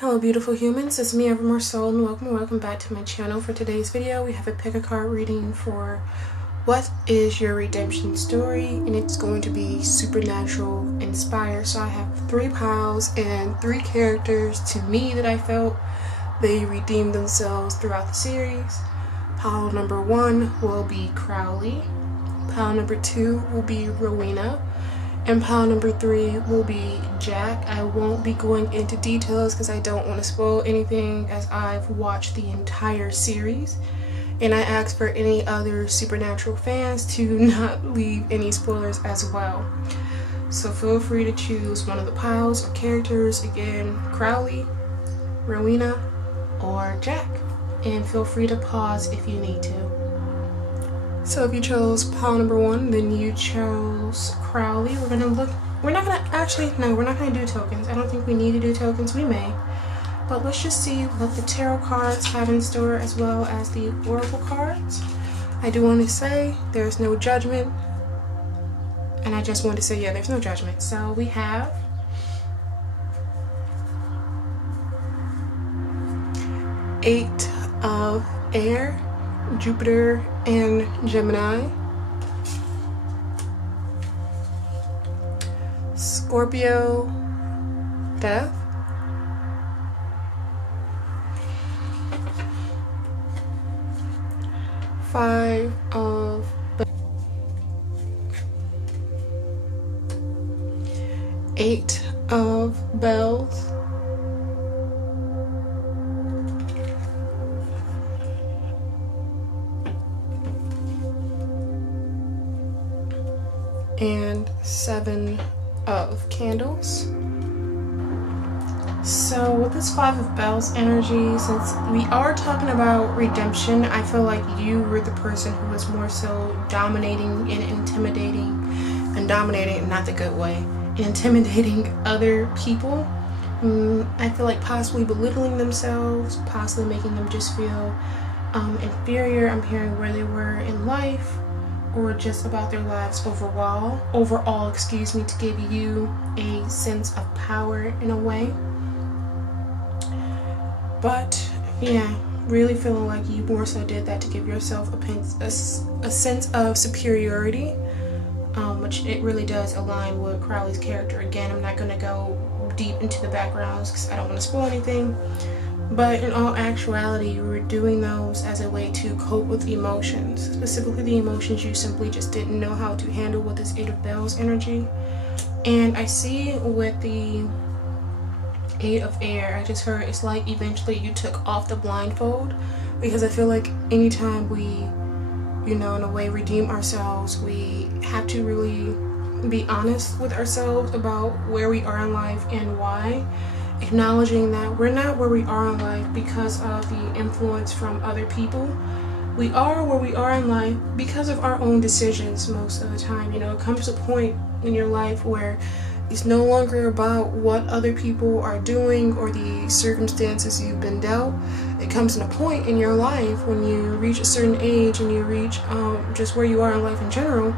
Hello beautiful humans, it's me Evermore Sol and welcome back to my channel. For today's video we have a pick a card reading for what is your redemption story, and it's going to be supernatural inspired. So I have 3 piles and 3 characters to me that I felt they redeemed themselves throughout the series. Pile number 1 will be Crowley, pile number 2 will be Rowena, and pile number 3 will be Jack. I won't be going into details because I don't want to spoil anything, as I've watched the entire series. And I ask for any other supernatural fans to not leave any spoilers as well. So feel free to choose one of the piles or characters. Again, Crowley, Rowena, or Jack. And feel free to pause if you need to. So if you chose pile number 1, then you chose Crowley. We're not gonna do tokens. I don't think we need to do tokens. We may. But let's just see what the tarot cards have in store, as well as the oracle cards. I do want to say there's no judgment. And I just want to say, yeah, there's no judgment. So we have Eight of Air, Jupiter and Gemini, Scorpio, Death, Five of Eight of Bells, and 7 of Candles. So with this 5 of Bells energy, since we are talking about redemption, I feel like you were the person who was more so dominating and intimidating, and dominating in not the good way, intimidating other people. I feel like possibly belittling themselves, possibly making them just feel inferior. I'm hearing where they were in life, or just about their lives overall, to give you a sense of power in a way. But yeah, really feeling like you more so did that to give yourself a sense of superiority, which it really does align with Crowley's character. Again, I'm not going to go deep into the backgrounds because I don't want to spoil anything. But in all actuality, you were doing those as a way to cope with emotions, specifically the emotions you simply just didn't know how to handle with this 8 of Bells energy. And I see with the 8 of Air, I just heard it's like eventually you took off the blindfold, because I feel like anytime we, in a way redeem ourselves, we have to really be honest with ourselves about where we are in life and why. Acknowledging that we're not where we are in life because of the influence from other people. We are where we are in life because of our own decisions most of the time. It comes to a point in your life where it's no longer about what other people are doing or the circumstances you've been dealt. It comes to a point in your life when you reach a certain age and you reach just where you are in life in general,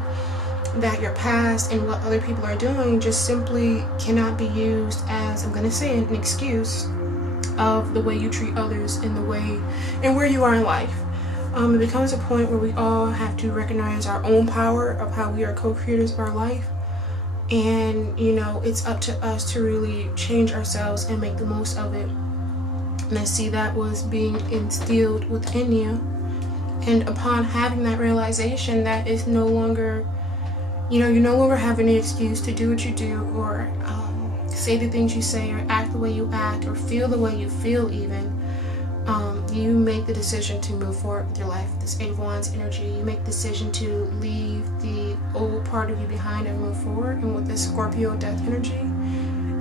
that your past and what other people are doing just simply cannot be used as, I'm going to say, an excuse of the way you treat others and the way and where you are in life. It becomes a point where we all have to recognize our own power of how we are co-creators of our life. And, it's up to us to really change ourselves and make the most of it. And I see that was being instilled within you. And upon having that realization, that is no longer, you no longer have any excuse to do what you do, or say the things you say, or act the way you act, or feel the way you feel even. You make the decision to move forward with your life. This 8 of Wands energy, you make the decision to leave the old part of you behind and move forward. And with this Scorpio Death energy,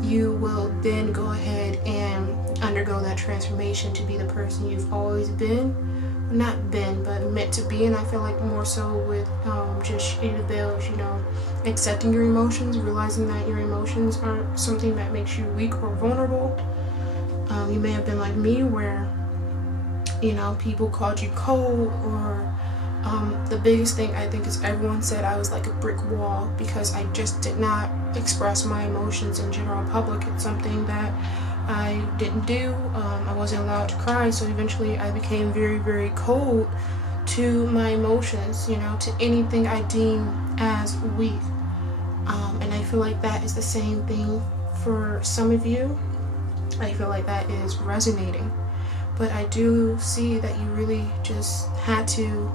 you will then go ahead and undergo that transformation to be the person you've always been. Not been, but meant to be. And I feel like more so with just 8 of Bells, accepting your emotions, realizing that your emotions aren't something that makes you weak or vulnerable. You may have been like me, where people called you cold, or the biggest thing I think is everyone said I was like a brick wall because I just did not express my emotions in general public. It's something that I didn't do. I wasn't allowed to cry, so eventually I became very, very cold to my emotions, you know, to anything I deem as weak. And I feel like that is the same thing for some of you. I feel like that is resonating. But I do see that you really just had to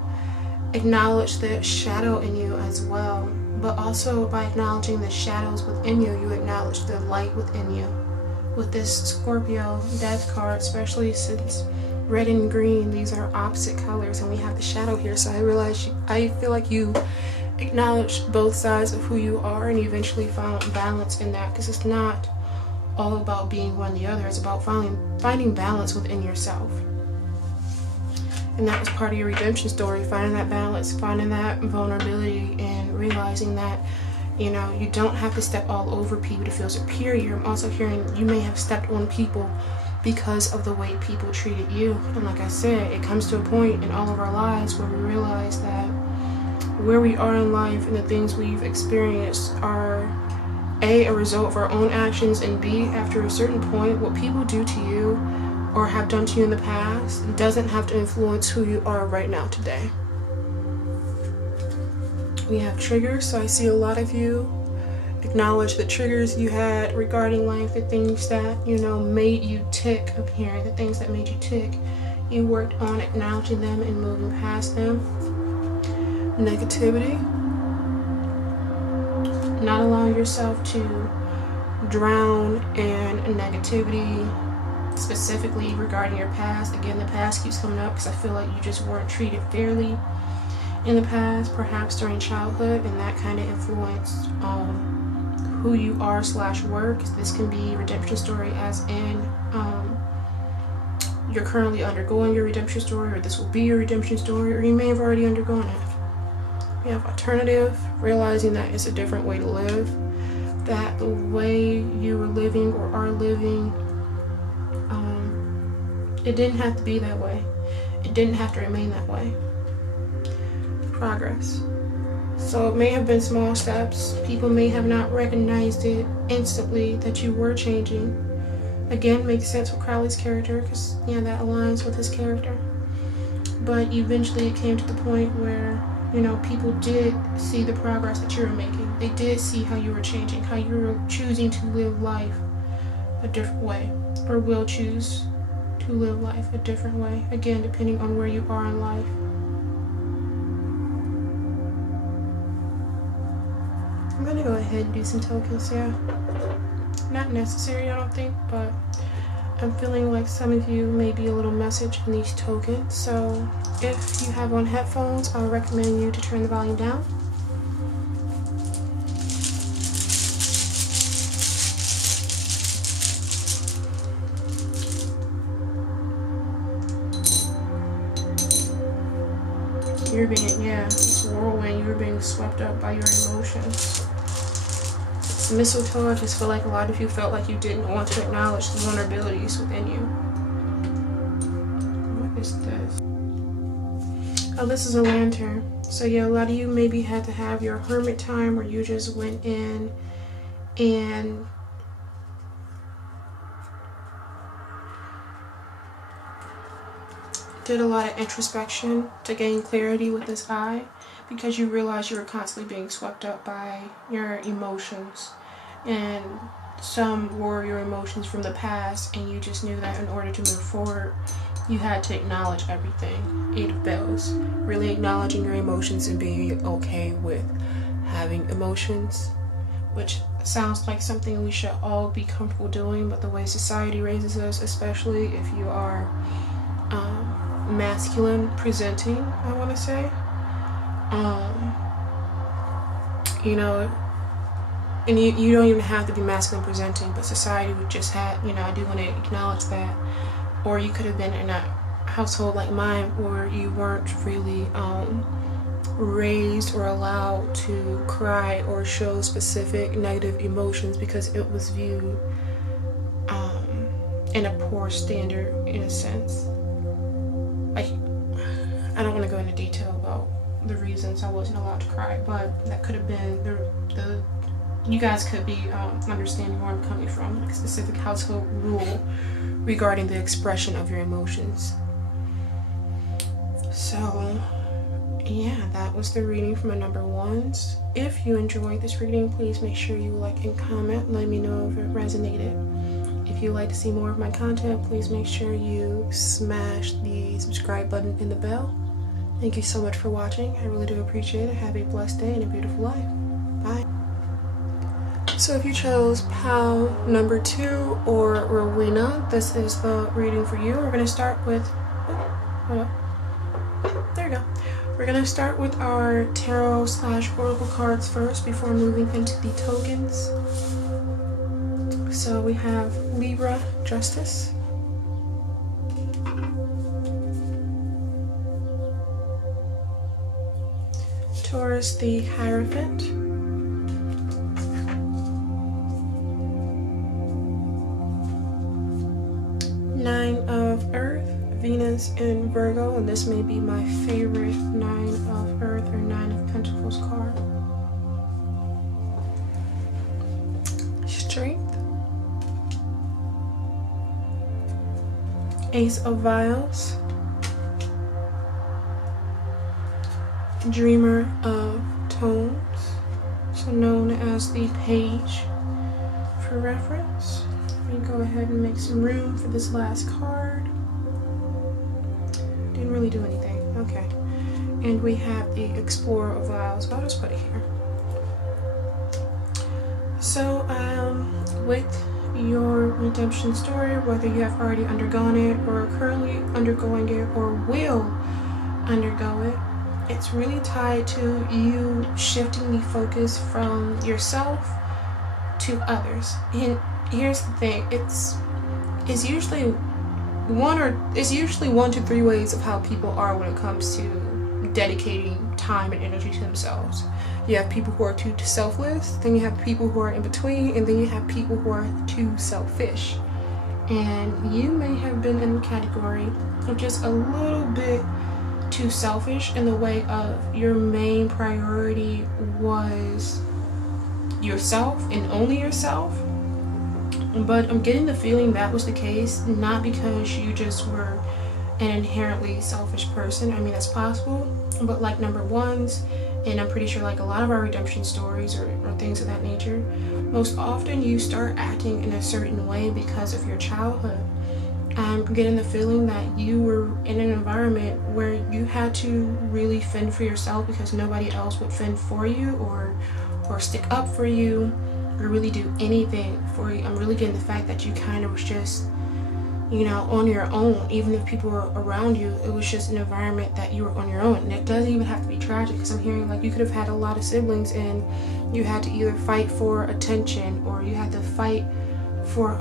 acknowledge the shadow in you as well. But also by acknowledging the shadows within you, you acknowledge the light within you. With this Scorpio death card, especially since red and green, these are opposite colors, and we have the shadow here. So I feel like you acknowledged both sides of who you are, and you eventually found balance in that, because it's not all about being one or the other. It's about finding balance within yourself. And that was part of your redemption story, finding that balance, finding that vulnerability, and realizing that, you know, you don't have to step all over people to feel superior. I'm also hearing you may have stepped on people because of the way people treated you. And like I said, it comes to a point in all of our lives where we realize that where we are in life and the things we've experienced are A, a result of our own actions, and B, after a certain point, what people do to you or have done to you in the past doesn't have to influence who you are right now today. We have triggers, so I see a lot of you acknowledge the triggers you had regarding life, the things that, you know, made you tick up here, the things that made you tick. You worked on acknowledging them and moving past them. Negativity. Not allowing yourself to drown in negativity, specifically regarding your past. Again, the past keeps coming up because I feel like you just weren't treated fairly in the past, perhaps during childhood, and that kind of influenced who you are / work. This can be redemption story, as in you're currently undergoing your redemption story, or this will be your redemption story, or you may have already undergone it. We have alternative, realizing that it's a different way to live, that the way you were living or are living, it didn't have to be that way. It didn't have to remain that way. Progress. So it may have been small steps. People may have not recognized it instantly that you were changing. Again, makes sense with Crowley's character, because yeah, that aligns with his character. But eventually it came to the point where, you know, people did see the progress that you were making. They did see how you were changing, how you were choosing to live life a different way, or will choose to live life a different way, again, depending on where you are in life. I'm going to go ahead and do some tokens here. Not necessary, I don't think, but I'm feeling like some of you may be a little message in these tokens. So if you have on headphones, I would recommend you to turn the volume down. You're being, it's whirlwind. You're being swept up by your emotions. It's mistletoe. I just feel like a lot of you felt like you didn't want to acknowledge the vulnerabilities within you. What is this? Oh, this is a lantern. So yeah, a lot of you maybe had to have your hermit time where you just went in and did a lot of introspection to gain clarity with this eye, because you realized you were constantly being swept up by your emotions, and some were your emotions from the past, and you just knew that in order to move forward you had to acknowledge everything. 8 of Bells, really acknowledging your emotions and being okay with having emotions, which sounds like something we should all be comfortable doing, but the way society raises us, especially if you are masculine presenting, I want to say, you know, and you don't even have to be masculine presenting, but society would just have, you know, I do want to acknowledge that. Or you could have been in a household like mine where you weren't really raised or allowed to cry or show specific negative emotions because it was viewed in a poor standard, in a sense. Like, I don't want to go into detail about the reasons I wasn't allowed to cry, but that could have been the you guys could be understanding where I'm coming from, like a specific household rule regarding the expression of your emotions. So yeah, that was the reading for my number ones. If you enjoyed this reading, please make sure you like and comment. Let me know if it resonated. If you'd like to see more of my content, please make sure you smash the subscribe button and the bell. Thank you so much for watching. I really do appreciate it. Have a blessed day and a beautiful life. Bye. So if you chose Pal number 2 or Rowena, this is the reading for you. We're going to start with... hold up. There you go. We're going to start with our tarot / oracle cards first before moving into the tokens. So we have Libra, Justice. Taurus, the Hierophant. Nine of Earth, Venus in Virgo, and this may be my favorite Nine of Earth or Nine of Pentacles card. Strength. Ace of Vials. Dreamer of Tomes, so known as the Page for reference. Let me go ahead and make some room for this last card. Didn't really do anything. Okay. And we have the Explorer of Vials. I'll just put it here. So, with your redemption story, whether you have already undergone it or are currently undergoing it or will undergo it, it's really tied to you shifting the focus from yourself to others. And here's the thing, it's usually one to three ways of how people are when it comes to dedicating time and energy to themselves. You have people who are too selfless, then you have people who are in between, and then you have people who are too selfish. And you may have been in the category of just a little bit too selfish in the way of your main priority was yourself and only yourself. But I'm getting the feeling that was the case, not because you just were an inherently selfish person. I mean, that's possible, but like number ones, and I'm pretty sure like a lot of our redemption stories or things of that nature, most often you start acting in a certain way because of your childhood. I'm getting the feeling that you were in an environment where you had to really fend for yourself because nobody else would fend for you or stick up for you or really do anything for you. I'm really getting the fact that you kind of was just, you know, on your own. Even if people were around you, it was just an environment that you were on your own. And it doesn't even have to be tragic, because I'm hearing like you could have had a lot of siblings and you had to either fight for attention or you had to fight for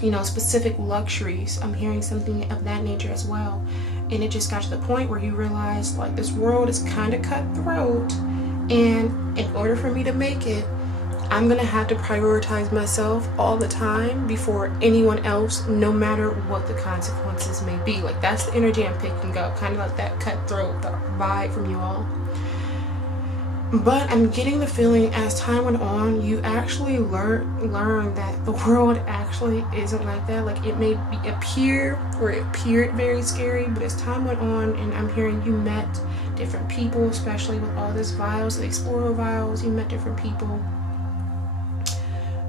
you know, specific luxuries. I'm hearing something of that nature as well. And it just got to the point where you realized like this world is kind of cutthroat, and in order for me to make it, I'm gonna have to prioritize myself all the time before anyone else, no matter what the consequences may be. Like that's the energy I'm picking up, kind of like that cutthroat vibe from you all. But I'm getting the feeling as time went on, you actually learn that the world actually isn't like that. Like it may appeared very scary, but as time went on, and I'm hearing you met different people, especially with all this vials, the Explorer vials, you met different people.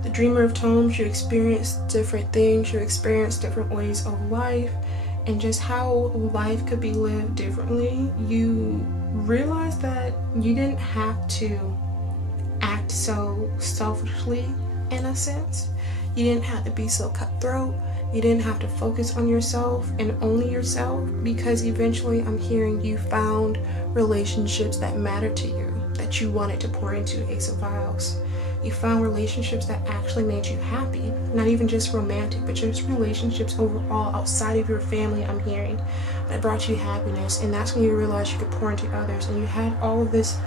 The Dreamer of Tomes, you experienced different things, you experienced different ways of life, and just how life could be lived differently. You realize that you didn't have to act so selfishly in a sense. You didn't have to be so cutthroat. You didn't have to focus on yourself and only yourself, because eventually I'm hearing you found relationships that mattered to you, that you wanted to pour into. Ace of Vials. You found relationships that actually made you happy. Not even just romantic, but just relationships overall outside of your family, I'm hearing, that brought you happiness. And that's when you realized you could pour into others, and you had all of this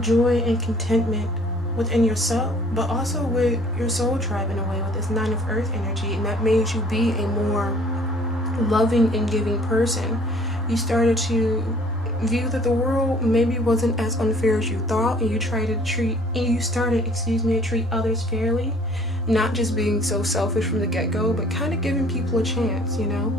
joy and contentment within yourself, but also with your soul tribe in a way, with this Nine of Earth energy, and that made you be a more loving and giving person. You started to view that the world maybe wasn't as unfair as you thought, and you started to treat others fairly, not just being so selfish from the get-go, but kind of giving people a chance, you know,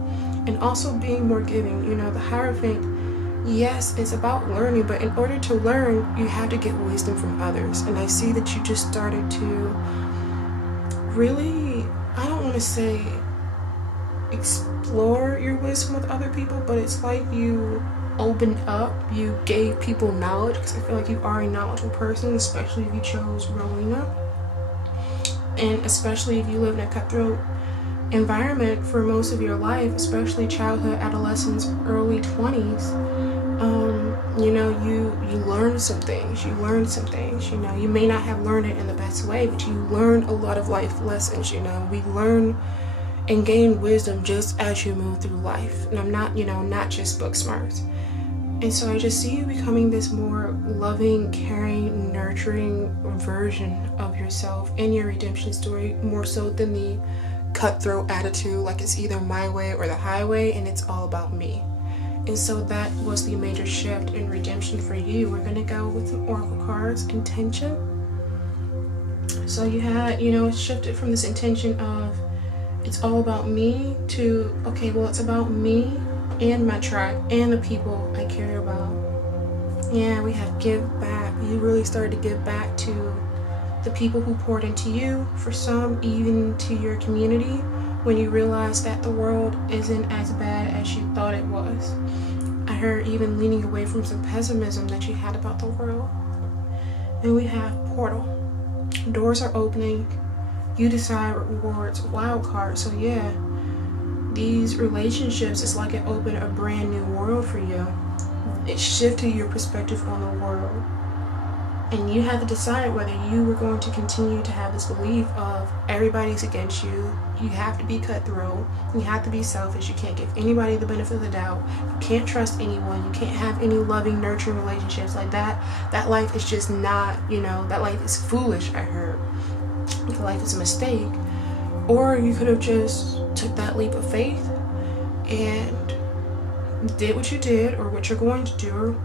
and also being more giving. You know, the Hierophant, yes, it's about learning, but in order to learn, you have to get wisdom from others. And I see that you just started to really, I don't want to say explore your wisdom with other people, but it's like you opened up, you gave people knowledge, because I feel like you are a knowledgeable person, especially if you chose Rowena, and especially if you live in a cutthroat environment for most of your life, especially childhood, adolescence, early 20s. You know, you learned some things, you know, you may not have learned it in the best way, but you learned a lot of life lessons. You know, we learn and gain wisdom just as you move through life, and I'm not, you know, not just book smarts. And so I just see you becoming this more loving, caring, nurturing version of yourself in your redemption story, more so than the cutthroat attitude, like it's either my way or the highway and it's all about me. And so that was the major shift in redemption for you. We're going to go with some oracle cards. Intention. So you had, you know, it shifted from this intention of it's all about me to, okay, well, it's about me and my tribe and the people I care about. Yeah, we have give back. You really started to give back to the people who poured into you, for some even to your community, when you realized that the world isn't as bad as you thought it was. I heard even leaning away from some pessimism that you had about the world. And we have portal. Doors are opening. You decide rewards, wild card. So yeah, these relationships, it's like it opened a brand new world for you. It shifted your perspective on the world. And you had to decide whether you were going to continue to have this belief of everybody's against you, you have to be cutthroat, you have to be selfish, you can't give anybody the benefit of the doubt, you can't trust anyone, you can't have any loving, nurturing relationships like that. That life is just not, you know, that life is foolish, I heard. That life is a mistake. Or you could have just took that leap of faith and did what you did, or what you're going to do,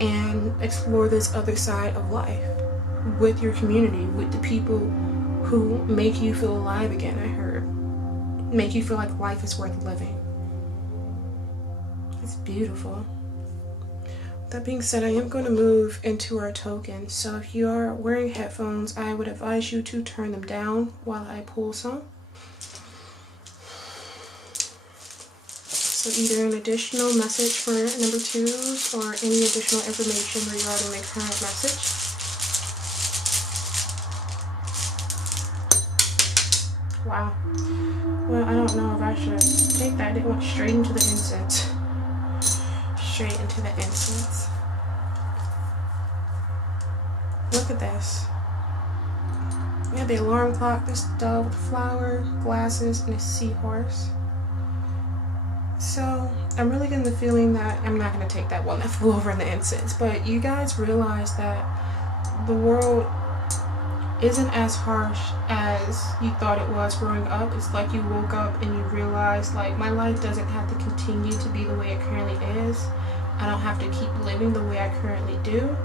and explore this other side of life with your community, with the people who make you feel alive again, I heard. Make you feel like life is worth living. It's beautiful. With that being said, I am going to move into our tokens. So if you are wearing headphones, I would advise you to turn them down while I pull some. So either an additional message for number 2s or any additional information regarding the current message. Wow. Well, I don't know if I should take that. It went straight into the incense. Straight into the incense. Look at this. We have the alarm clock, this dove with flower, glasses, and a seahorse. So I'm really getting the feeling that I'm not going to take that one that flew over in the incense, but you guys realize that the world isn't as harsh as you thought it was growing up. It's like you woke up and you realized, like, my life doesn't have to continue to be the way it currently is. I don't have to keep living the way I currently do.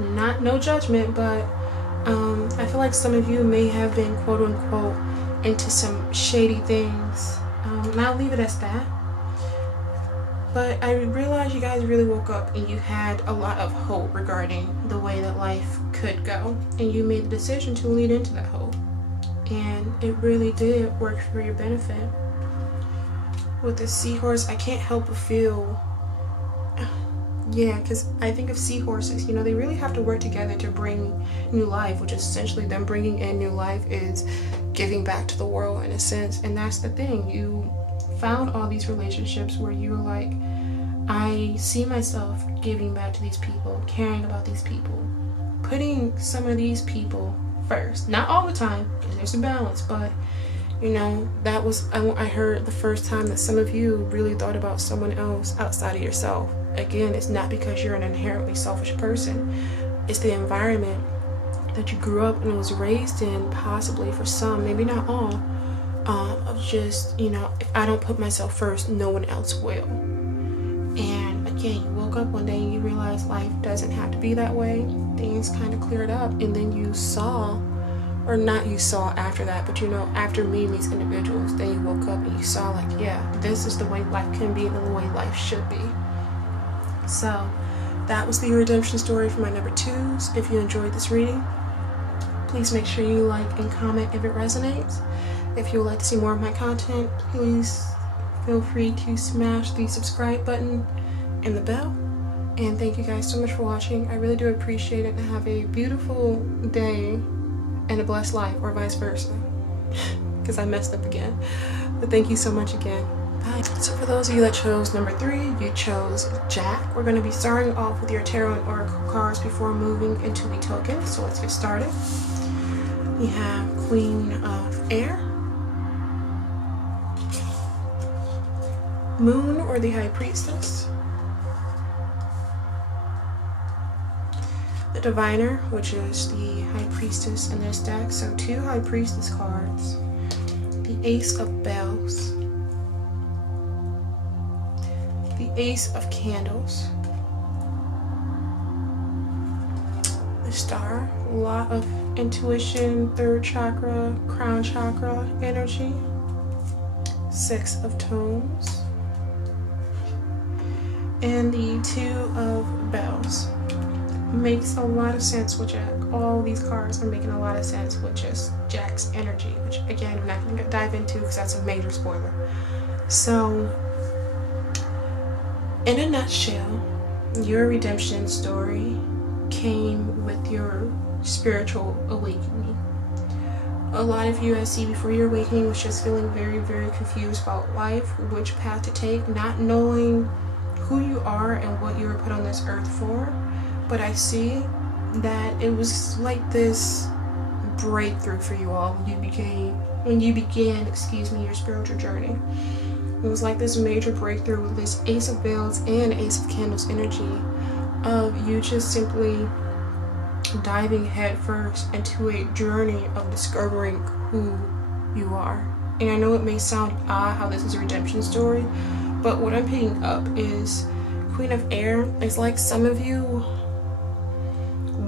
No judgment, but I feel like some of you may have been quote unquote into some shady things. And I'll leave it as that. But I realized you guys really woke up and you had a lot of hope regarding the way that life could go. And you made the decision to lean into that hope. And it really did work for your benefit. With the seahorse, I can't help but feel, yeah, because I think of seahorses, you know, they really have to work together to bring new life, which is essentially them bringing in new life is giving back to the world in a sense. And that's the thing. You found all these relationships where you were like, I see myself giving back to these people, caring about these people, putting some of these people first. Not all the time, because there's a balance, but you know, that was, I heard the first time that some of you really thought about someone else outside of yourself. Again, it's not because you're an inherently selfish person. It's the environment that you grew up and was raised in, possibly for some, maybe not all, of just, you know, if I don't put myself first, no one else will. And again, you woke up one day and you realized life doesn't have to be that way. Things kind of cleared up, and then you saw, or not you saw after that, but you know, after meeting these individuals, then you woke up and you saw like, yeah, this is the way life can be and the way life should be. So that was the redemption story for my number 2s. If you enjoyed this reading, please make sure you like and comment if it resonates. If you would like to see more of my content, please feel free to smash the subscribe button and the bell. And thank you guys so much for watching. I really do appreciate it, and have a beautiful day and a blessed life, or vice versa, because I messed up again. But thank you so much again. Bye. So for those of you that chose number 3, you chose Jack. We're going to be starting off with your tarot and oracle cards before moving into the tokens. So let's get started. We have Queen of Air, Moon or the High Priestess, the Diviner, which is the High Priestess in this deck, so 2 High Priestess cards, the Ace of Bells, the Ace of Candles, the Star, a lot of intuition, 3rd chakra, crown chakra energy, 6 of Tones, and the 2 of Bells. Makes a lot of sense with Jack. All these cards are making a lot of sense with just Jack's energy, which again I'm not going to dive into because that's a major spoiler. So in a nutshell, your redemption story came with your spiritual awakening. A lot of you, I see, before your awakening was just feeling very, very confused about life, which path to take, not knowing who you are and what you were put on this earth for. But I see that it was like this breakthrough for you all when you began your spiritual journey. It was like this major breakthrough with this Ace of Bells and Ace of Candles energy of you just simply diving headfirst into a journey of discovering who you are. And I know it may sound odd how this is a redemption story, but what I'm picking up is Queen of Air. It's like some of you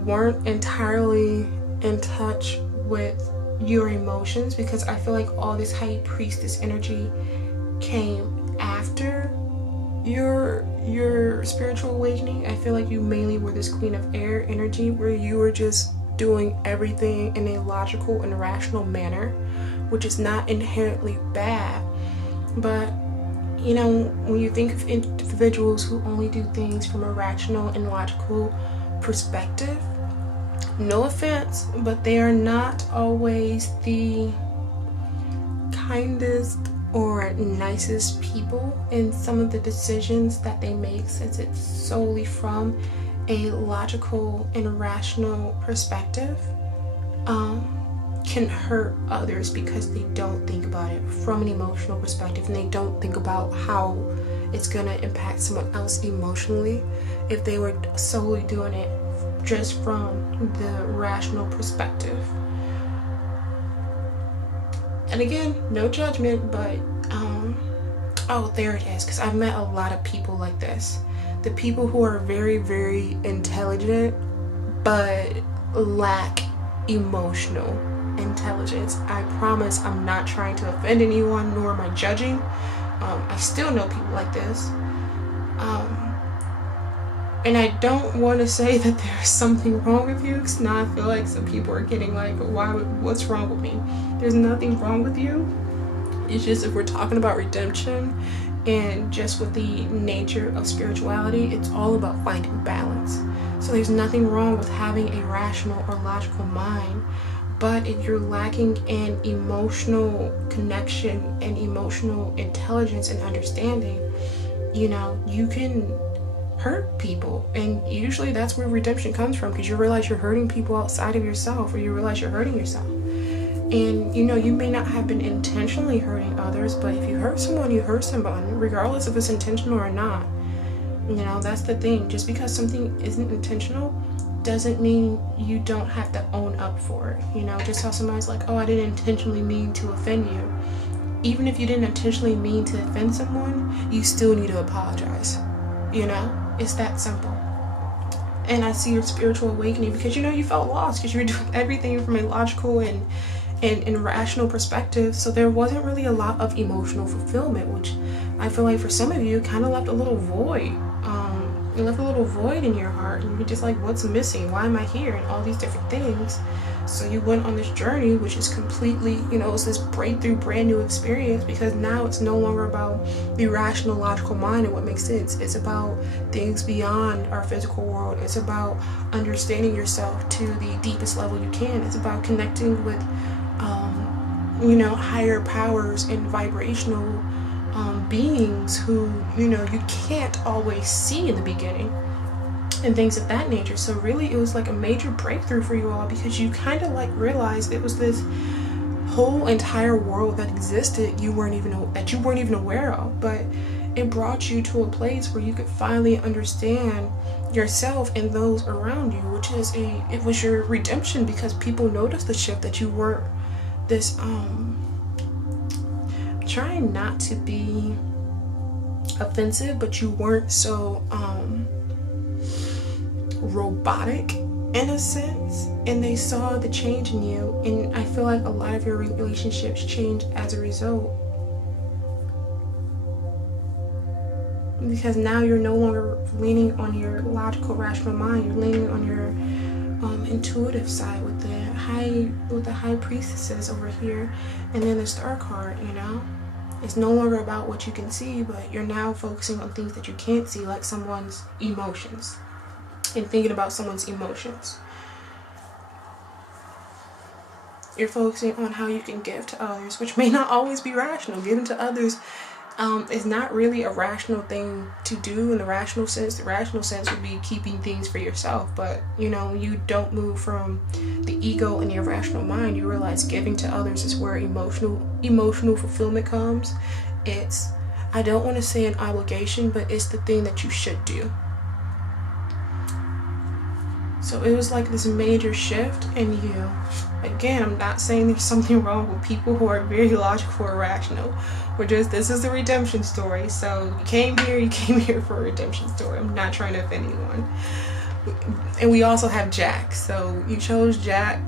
weren't entirely in touch with your emotions, because I feel like all this High Priestess energy came after your spiritual awakening. I feel like you mainly were this Queen of Air energy where you were just doing everything in a logical and rational manner, which is not inherently bad. But you know, when you think of individuals who only do things from a rational and logical perspective, no offense, but they are not always the kindest or nicest people in some of the decisions that they make, since it's solely from a logical and rational perspective, can hurt others because they don't think about it from an emotional perspective, and they don't think about how it's going to impact someone else emotionally if they were solely doing it just from the rational perspective. And again, no judgment, but oh, there it is, because I've met a lot of people like this. The people who are very, very intelligent but lack emotional intelligence. I promise I'm not trying to offend anyone, nor am I judging. I still know people like this. And I don't want to say that there's something wrong with you, because now I feel like some people are getting like, what's wrong with me? There's nothing wrong with you. It's just, if we're talking about redemption and just with the nature of spirituality, it's all about finding balance. So there's nothing wrong with having a rational or logical mind, but if you're lacking in emotional connection and emotional intelligence and understanding, you know, you can hurt people. And usually that's where redemption comes from, because you realize you're hurting people outside of yourself, or you realize you're hurting yourself. And you know, you may not have been intentionally hurting others, but if you hurt someone, you hurt someone, regardless if it's intentional or not. You know, that's the thing. Just because something isn't intentional doesn't mean you don't have to own up for it. You know, just how somebody's like, oh, I didn't intentionally mean to offend you. Even if you didn't intentionally mean to offend someone, you still need to apologize, you know? It's that simple. And I see your spiritual awakening because you felt lost because you were doing everything from a logical and rational perspective. So there wasn't really a lot of emotional fulfillment, which I feel like for some of you kind of left a little void. It left a little void in your heart, and you're just like, what's missing? Why am I here? And all these different things. So you went on this journey, which is completely, it's this breakthrough, brand new experience, because now it's no longer about the rational, logical mind and what makes sense. It's about things beyond our physical world. It's about understanding yourself to the deepest level you can. It's about connecting with, higher powers and vibrational beings who, you can't always see in the beginning, and things of that nature. So really, it was like a major breakthrough for you all, because you kind of like realized it was this whole entire world that existed that you weren't even aware of, but it brought you to a place where you could finally understand yourself and those around you, which is it was your redemption, because people noticed the shift, that you weren't this trying not to be offensive, but you weren't so robotic in a sense, and they saw the change in you. And I feel like a lot of your relationships changed as a result, because now you're no longer leaning on your logical, rational mind. You're leaning on your intuitive side with the high priestesses over here, and then the star card. It's no longer about what you can see, but you're now focusing on things that you can't see, like someone's emotions, and thinking about someone's emotions. You're focusing on how you can give to others, which may not always be rational. Giving to others is not really a rational thing to do in the rational sense. The rational sense would be keeping things for yourself, but you don't move from the ego and the irrational mind. You realize giving to others is where emotional fulfillment comes. It's, I don't want to say an obligation, but it's the thing that you should do. So it was like this major shift in you. Again, I'm not saying there's something wrong with people who are very logical or rational. This is a redemption story. So you came here for a redemption story. I'm not trying to offend anyone. And we also have Jack. So you chose Jack,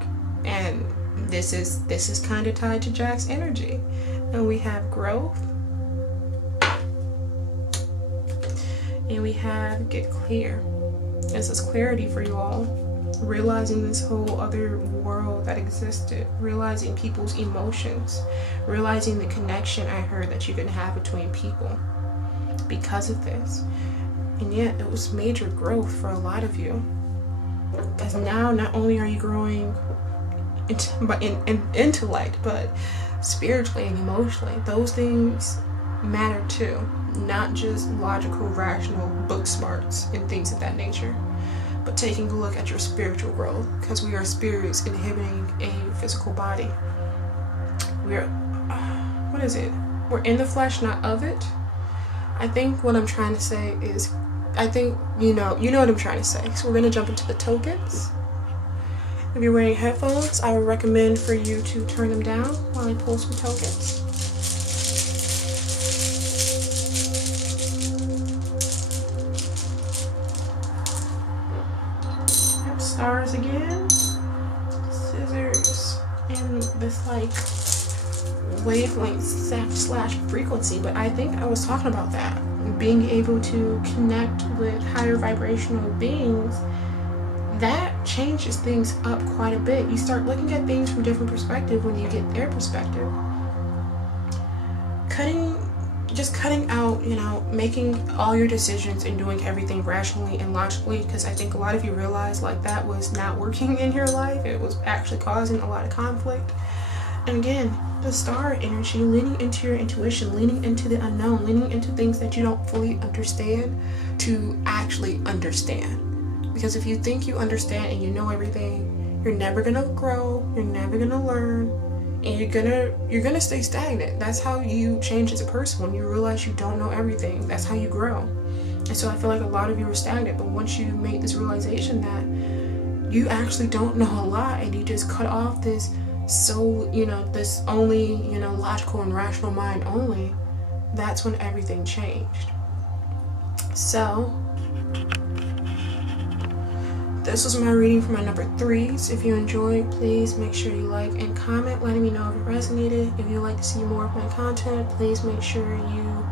and this is kind of tied to Jack's energy. And we have growth. And we have get clear. This is clarity for you all. Realizing this whole other world that existed. Realizing people's emotions. Realizing the connection I heard that you can have between people because of this. And yet it was major growth for a lot of you. Because now not only are you growing in intellect, but spiritually and emotionally. Those things matter too. Not just logical, rational, book smarts and things of that nature, but taking a look at your spiritual growth, because we are spirits inhabiting a physical body. We're in the flesh, not of it. I think what I'm trying to say is, you know what I'm trying to say. So we're going to jump into the tokens. If you're wearing headphones, I would recommend for you to turn them down while I pull some tokens. Stars again, scissors, and this like wavelength slash frequency. But I think I was talking about that, being able to connect with higher vibrational beings. That changes things up quite a bit. You start looking at things from different perspective when you get their perspective. Cutting out, making all your decisions and doing everything rationally and logically, because I think a lot of you realize like that was not working in your life. It was actually causing a lot of conflict. And again, the star energy, leaning into your intuition, leaning into the unknown, leaning into things that you don't fully understand to actually understand. Because if you think you understand and you know everything, you're never gonna grow, you're never gonna learn, and you're gonna stay stagnant. That's how you change as a person. When you realize you don't know everything, that's how you grow. And so I feel like a lot of you are stagnant, but once you make this realization that you actually don't know a lot, and you just cut off this this only logical and rational mind only, that's when everything changed. So This was my reading for my number 3s. If you enjoyed, please make sure you like and comment, letting me know if it resonated. If you'd like to see more of my content, please make sure you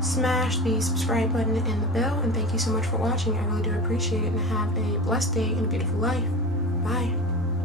smash the subscribe button and the bell. And thank you so much for watching. I really do appreciate it, and have a blessed day and a beautiful life. Bye.